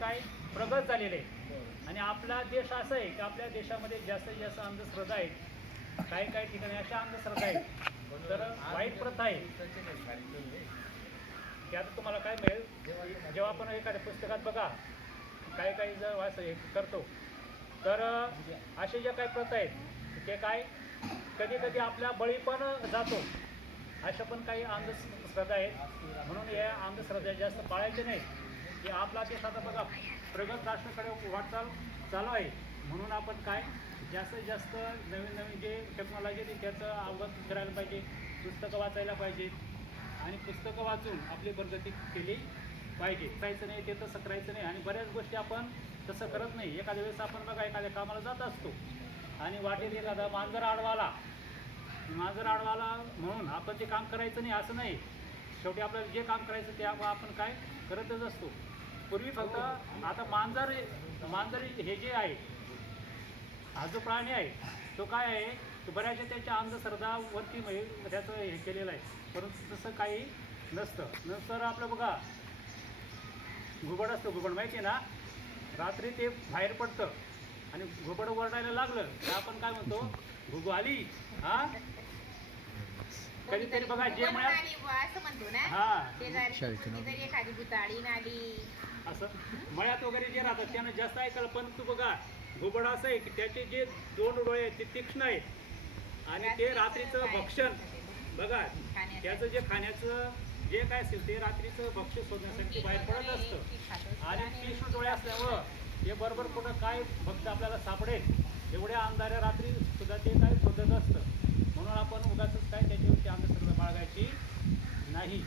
काय प्रगत झालेले आहे. आणि आपला देश असा आहे की आपल्या देशामध्ये जास्तीत जास्त अंधश्रद्धा आहेत. काही काही ठिकाणी अशा अंधश्रद्धा आहेत, तर वाईट प्रथा आहे की आता तुम्हाला काय मिळेल जेव्हा आपण एखाद्या पुस्तकात बघा काही काही जर वाच हे करतो तर असे जे काही प्रथा आहेत ते काय कधी कधी आपल्या बळी पण जातो. अशा पण काही अंधश्रद्धा आहेत. म्हणून या अंधश्रद्धा जास्त पाळायचे नाहीत की आपला देश आता बघा प्रगत राष्ट्राकडे वाटचाल चालू आहे. म्हणून आपण काय जास्तीत जास्त नवीन नवीन जे टेक्नॉलॉजी आहे त्याचं अवगत करायला पाहिजे, पुस्तकं वाचायला पाहिजेत आणि पुस्तकं वाचून आपली प्रगती केली पाहिजे. करायचं नाही ते तसं करायचं नाही. आणि बऱ्याच गोष्टी आपण तसं करत नाही. एखाद्या वेळेस आपण बघा एखाद्या कामाला जात असतो आणि वाटेत एखादा मांजर आडवाला म्हणून आपण ते काम करायचं नाही असं नाही. शेवटी आपल्याला जे काम करायचं ते आपण काय करतच असतो. पूर्वी फक्त आता मांजर हे जे आहे हा जो प्राणी आहे तो काय आहे तो बऱ्याचशा त्याच्या अंधश्रद्धावरती म्हणजे त्याचं हे केलेलं आहे. परंतु तसं काही नसतं. नंतर आपलं बघा घुबड असतं, घुबड माहिती आहे ना, रात्री ते बाहेर पडतं आणि घुबड ओरडायला लागलं तर आपण काय म्हणतो घुगू आली. हा कधीतरी बघा जे मळ्यात म्हणतो ना एखादी भुताळी नाली असं मळ्यात वगैरे जे राहतात त्यांना जास्त ऐकायला. पण तू बघा घुबड असं आहे की त्याचे जे दोन डोळे आहेत ते तीक्ष्ण आहेत आणि ते रात्रीचं भक्षण बघा त्याचं जे खाण्याचं जे काय असेल ते रात्रीचं भक्ष्य शोधण्यासाठी बाहेर पडत असतं. आणि तीक्ष्ण डोळे असल्यामुळं ते बरोबर कुठं काय भक्त आपल्याला सापडेल एवढ्या अंधाऱ्या रात्री सुद्धा ते काय शोधत असतं. म्हणून आपण उगाच काय त्याच्यावरती अंधश्रद्धा बाळगायची नाही.